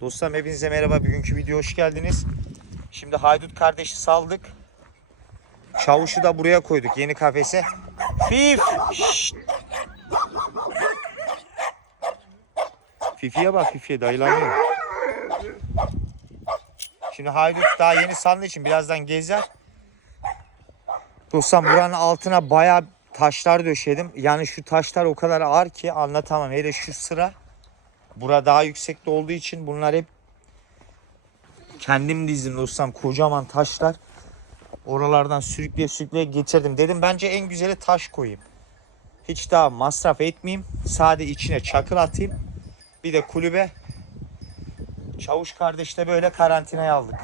Dostlarım hepinize merhaba. Bugünkü video hoş geldiniz. Şimdi haydut kardeşi saldık. Çavuşu da buraya koyduk yeni kafese. Fif! Şşt! Fifi'ye bak Fifi'ye dayılanıyor. Şimdi haydut daha yeni saldığı için birazdan gezer. Dostum buranın altına bayağı taşlar döşedim. Yani şu taşlar o kadar ağır ki anlatamam. Hele şu sıra bura daha yüksekte olduğu için bunlar hep kendim dizdim dostum. Kocaman taşlar. Oralardan sürükleye sürükleye getirdim. Dedim bence en güzeli taş koyayım. Hiç daha masraf etmeyeyim. Sade içine çakıl atayım. Bir de kulübe Çavuş kardeş de böyle karantinaya aldık.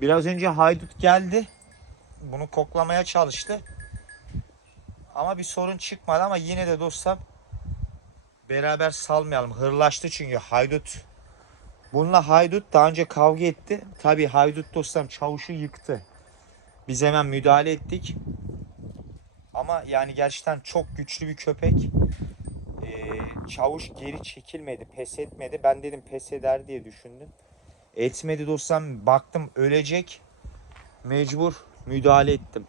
Biraz önce haydut geldi. Bunu koklamaya çalıştı. Ama bir sorun çıkmadı ama yine de dostum beraber salmayalım. Hırlaştı çünkü haydut. Bununla haydut daha önce kavga etti. Tabii haydut dostum çavuşu yıktı. Biz hemen müdahale ettik. Ama yani gerçekten çok güçlü bir köpek. Ee, çavuş geri çekilmedi, pes etmedi. Ben dedim pes eder diye düşündüm. Etmedi dostum. Baktım ölecek. Mecbur müdahale ettim.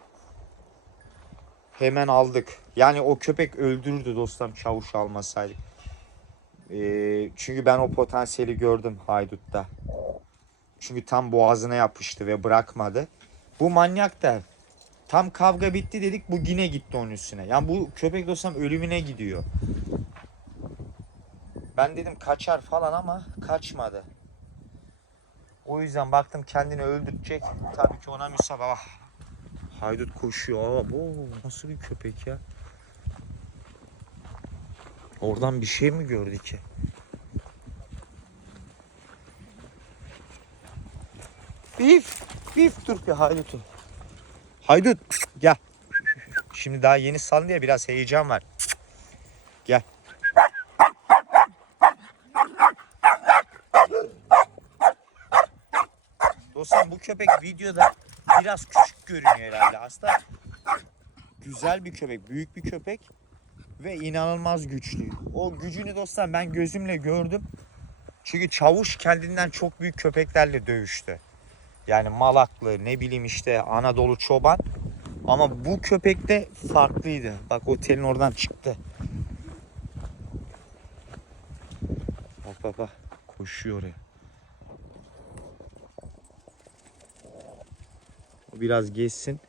Hemen aldık. Yani o köpek öldürürdü dostum çavuş almasaydık. Ee, çünkü ben o potansiyeli gördüm haydutta. Çünkü tam boğazına yapıştı ve bırakmadı. Bu manyak da tam kavga bitti dedik bu yine gitti onun üstüne. Yani bu köpek dostum ölümüne gidiyor. Ben dedim kaçar falan ama kaçmadı. O yüzden baktım kendini öldürecek. Tabii ki ona müsaade. Haydut koşuyor. Bu nasıl bir köpek ya? Oradan bir şey mi gördü ki? Bif, bif dur bir haydutu. Haydut gel. Şimdi daha yeni salın diye biraz heyecan var. Gel. Dostum bu köpek videoda biraz küçük görünüyor herhalde. Aslında güzel bir köpek, büyük bir köpek ve inanılmaz güçlü. O gücünü dostlar ben gözümle gördüm. Çünkü çavuş kendinden çok büyük köpeklerle dövüştü. Yani Malaklı, ne bileyim işte Anadolu çoban. Ama bu köpek de farklıydı. Bak otelin oradan çıktı. Bak bak bak. Koşuyor oraya. O biraz geçsin.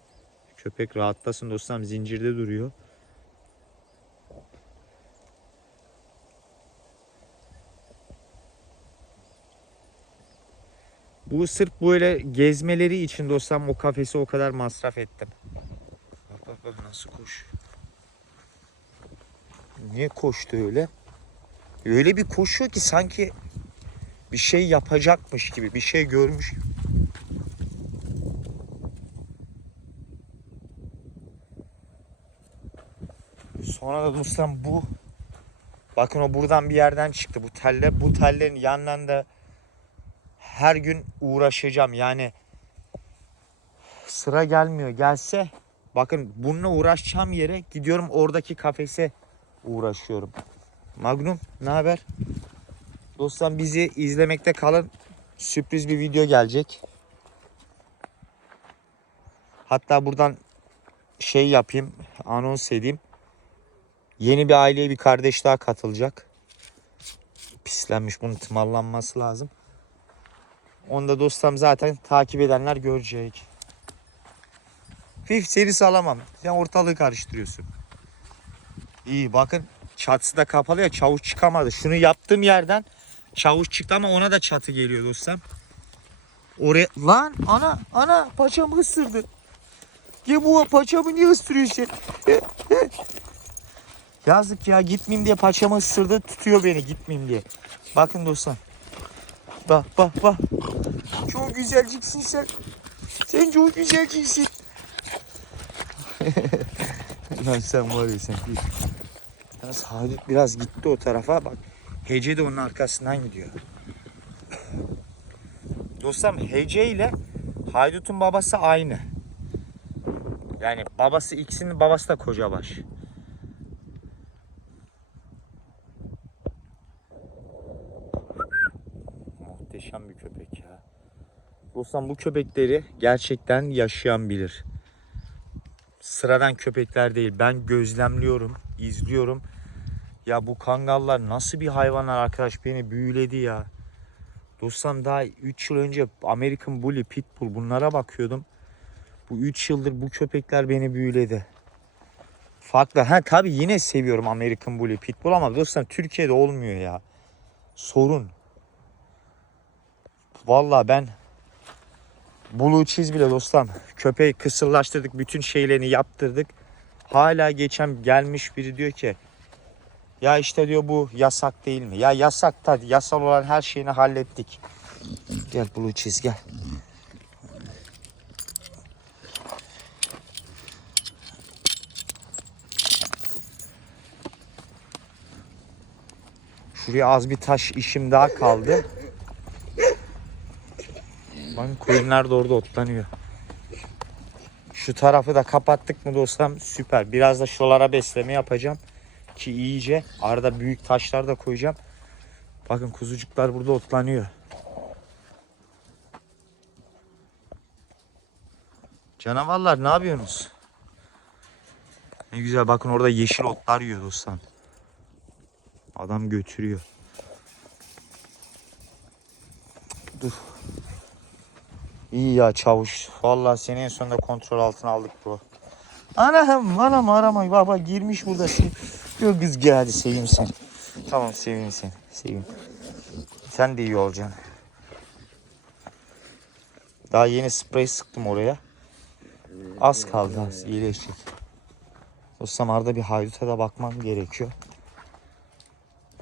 Köpek rahatlasın dostlarım. Zincirde duruyor. Bu sırf böyle gezmeleri için dostlarım o kafesi o kadar masraf ettim. Bak bak bak nasıl koşuyor. Niye koştu öyle? Öyle bir koşuyor ki sanki bir şey yapacakmış gibi, bir şey görmüş. Sonra da dostlarım bu bakın o buradan bir yerden çıktı bu teller. Bu tellerin yanlarında her gün uğraşacağım. Yani sıra gelmiyor. Gelse bakın bununla uğraşacağım yere gidiyorum oradaki kafese uğraşıyorum. Magnum ne haber? Dostlar bizi izlemekte kalın. Sürpriz bir video gelecek. Hatta buradan şey yapayım, anons edeyim. Yeni bir aileye bir kardeş daha katılacak. Pislenmiş bunun tımarlanması lazım. Onu da dostlarım zaten takip edenler görecek. Fif seni salamam. Sen ortalığı karıştırıyorsun. İyi bakın çatısı da kapalı ya çavuş çıkamadı. Şunu yaptığım yerden çavuş çıktı ama ona da çatı geliyor dostum. Oraya lan ana ana paçamı ısırdı. Ya bu paçamı niye ısırıyorsun? Yazık ya gitmeyeyim diye paçamı ısırdı tutuyor beni gitmeyeyim diye. Bakın dostlar. Bak bak bak. Çok güzelciksin sen. Sen çok güzelciksin. Lan sen var ya sen. Yalnız biraz gitti o tarafa bak. Hece de onun arkasından gidiyor. Dostum Hece ile Haydut'un babası aynı. Yani babası ikisinin babası da kocabaş. Muhteşem bir köpek ya. Dostum bu köpekleri gerçekten yaşayan bilir. Sıradan köpekler değil. Ben gözlemliyorum, izliyorum. Ya bu kangallar nasıl bir hayvanlar arkadaş beni büyüledi ya. Dostum daha 3 yıl önce American Bully, Pitbull bunlara bakıyordum. Bu 3 yıldır bu köpekler beni büyüledi. Farklı. Ha tabii yine seviyorum American Bully, Pitbull ama dostum Türkiye'de olmuyor ya. Sorun. Vallahi ben Blue Cheese bile dostum köpeği kısırlaştırdık bütün şeylerini yaptırdık. Hala geçen gelmiş biri diyor ki ya işte diyor bu yasak değil mi? Ya yasak tabii yasal olan her şeyini hallettik. Gel Blue Cheese gel. Şuraya az bir taş işim daha kaldı. Bakın koyunlar da orada otlanıyor. Şu tarafı da kapattık mı dostum süper. Biraz da şuralara besleme yapacağım. Ki iyice arada büyük taşlar da koyacağım. Bakın kuzucuklar burada otlanıyor. Canavarlar ne yapıyorsunuz? Ne güzel bakın orada yeşil otlar yiyor dostum. Adam götürüyor. Dur. İyi ya çavuş. Vallahi seni en sonunda kontrol altına aldık bu. Anam anam arama baba girmiş burada. Yok kız gel hadi seveyim seni. Tamam seveyim seni. Seveyim. Sen de iyi olacaksın. Daha yeni sprey sıktım oraya. Az kaldı az iyileşecek. Dostum arada bir hayduta da bakmam gerekiyor.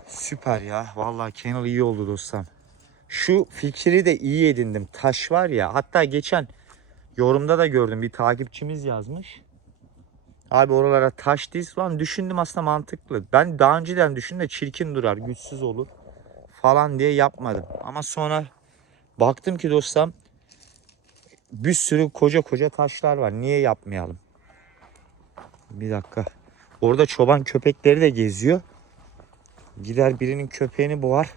Süper ya. Vallahi Kennel iyi oldu dostum. Şu fikri de iyi edindim. Taş var ya. Hatta geçen yorumda da gördüm. Bir takipçimiz yazmış. Abi oralara taş diz. Lan düşündüm aslında mantıklı. Ben daha önceden düşündüm de çirkin durar. Güçsüz olur. Falan diye yapmadım. Ama sonra baktım ki dostum bir sürü koca koca taşlar var. Niye yapmayalım? Bir dakika. Orada çoban köpekleri de geziyor. Gider birinin köpeğini boğar.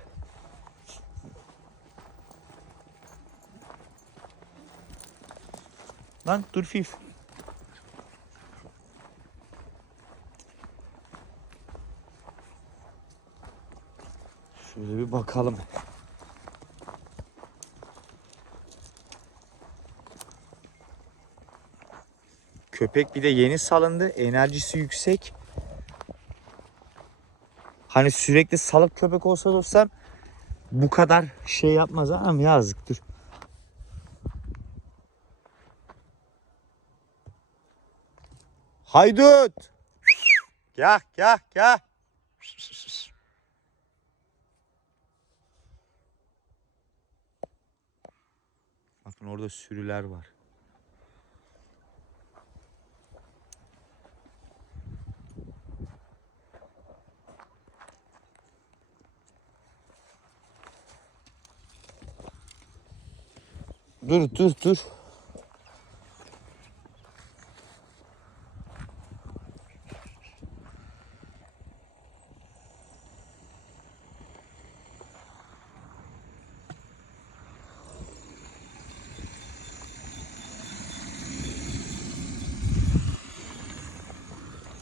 Lan dur Fif. Şöyle bir bakalım. Köpek bir de yeni salındı. Enerjisi yüksek. Hani sürekli salık köpek olsa dostum bu kadar şey yapmaz ama yazık Haydut! Gel gel gel. Bakın orada sürüler var. Dur dur dur.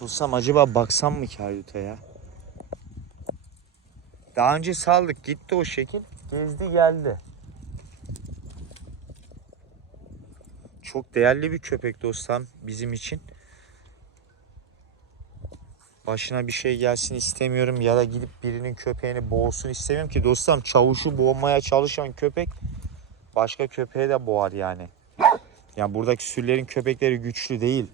Bulsam acaba baksam mı ki Haydut'a ya? Daha önce saldık gitti o şekil. Gezdi geldi. Çok değerli bir köpek dostum bizim için. Başına bir şey gelsin istemiyorum ya da gidip birinin köpeğini boğsun istemiyorum ki dostum çavuşu boğmaya çalışan köpek başka köpeğe de boğar yani. Yani buradaki sürülerin köpekleri güçlü değil.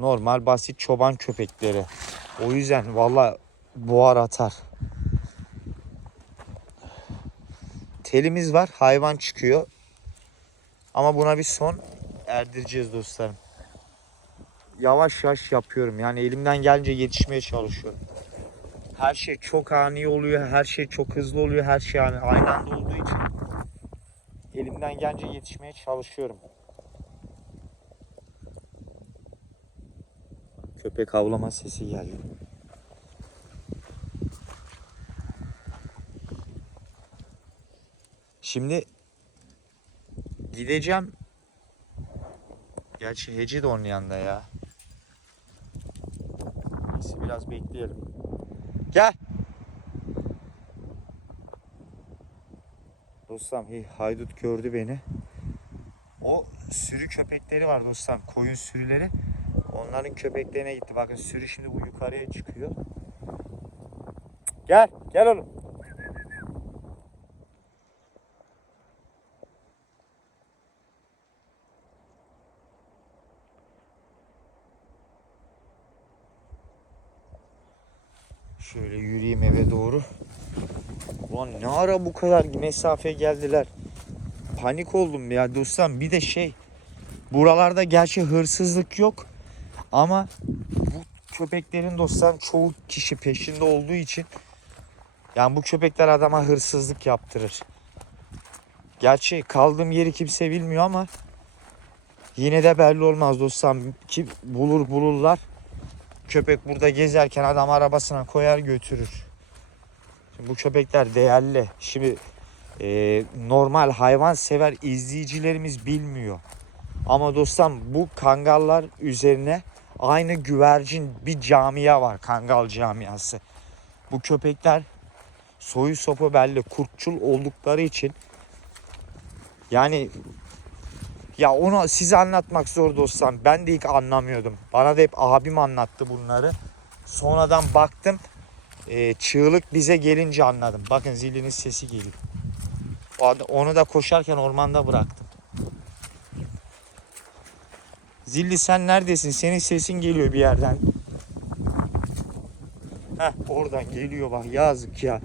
Normal basit çoban köpekleri. O yüzden valla boğar atar. Telimiz var. Hayvan çıkıyor. Ama buna bir son erdireceğiz dostlarım. Yavaş yavaş yapıyorum. Yani elimden gelince yetişmeye çalışıyorum. Her şey çok ani oluyor. Her şey çok hızlı oluyor. Her şey yani aynı anda olduğu için elimden gelince yetişmeye çalışıyorum. köpek havlama sesi geldi. Şimdi gideceğim. Gerçi heci de onun yanında ya. Neyse biraz bekleyelim. Gel. Dostum haydut gördü beni. O sürü köpekleri var dostum. Koyun sürüleri. Onların köpeklerine gitti. Bakın sürü şimdi bu yukarıya çıkıyor. Gel. Gel oğlum. Şöyle yürüyeyim eve doğru. Ulan ne ara bu kadar mesafe geldiler. Panik oldum ya dostum. Bir de şey buralarda gerçi hırsızlık yok ama bu köpeklerin dostum çoğu kişi peşinde olduğu için yani bu köpekler adama hırsızlık yaptırır. Gerçi kaldığım yeri kimse bilmiyor ama yine de belli olmaz dostum. Kim bulur bulurlar. Köpek burada gezerken adam arabasına koyar götürür. Şimdi bu köpekler değerli. Şimdi e, normal hayvan sever izleyicilerimiz bilmiyor. Ama dostum bu kangallar üzerine aynı güvercin bir camia var. Kangal camiası. Bu köpekler soyu sopu belli kurtçul oldukları için yani ya onu size anlatmak zor dostum. Ben de ilk anlamıyordum. Bana da hep abim anlattı bunları. Sonradan baktım. e, çığlık bize gelince anladım. Bakın zilinin sesi geliyor. Onu da koşarken ormanda bıraktım. Zilli sen neredesin? Senin sesin geliyor bir yerden. Heh oradan geliyor bak yazık ya.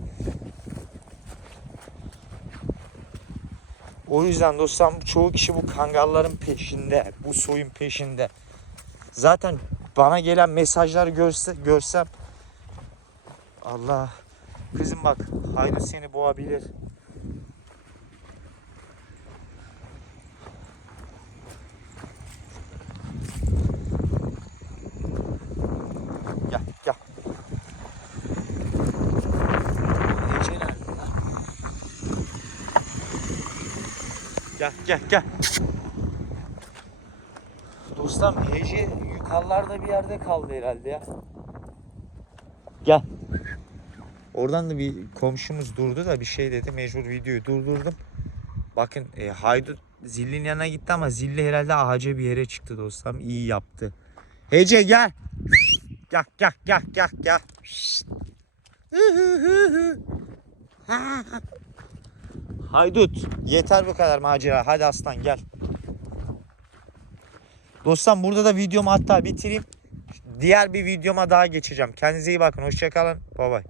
O yüzden dostum çoğu kişi bu kangalların peşinde. Bu soyun peşinde. Zaten bana gelen mesajları görse, görsem Allah kızım bak haydut seni boğabilir. Gel gel. Ece nerede lan? Gel gel gel. Dostum Hece yukarılarda bir yerde kaldı herhalde ya. Gel. Oradan da bir komşumuz durdu da bir şey dedi. Mecbur videoyu durdurdum. Bakın e, Haydut Zilli'nin yanına gitti ama Zilli herhalde ağaca bir yere çıktı dostum. İyi yaptı. Hece gel. Gel gel gel gel gel. Haydut yeter bu kadar macera. Hadi aslan gel. Dostum burada da videomu hatta bitireyim. Diğer bir videoma daha geçeceğim. Kendinize iyi bakın. Hoşçakalın. Bay bay.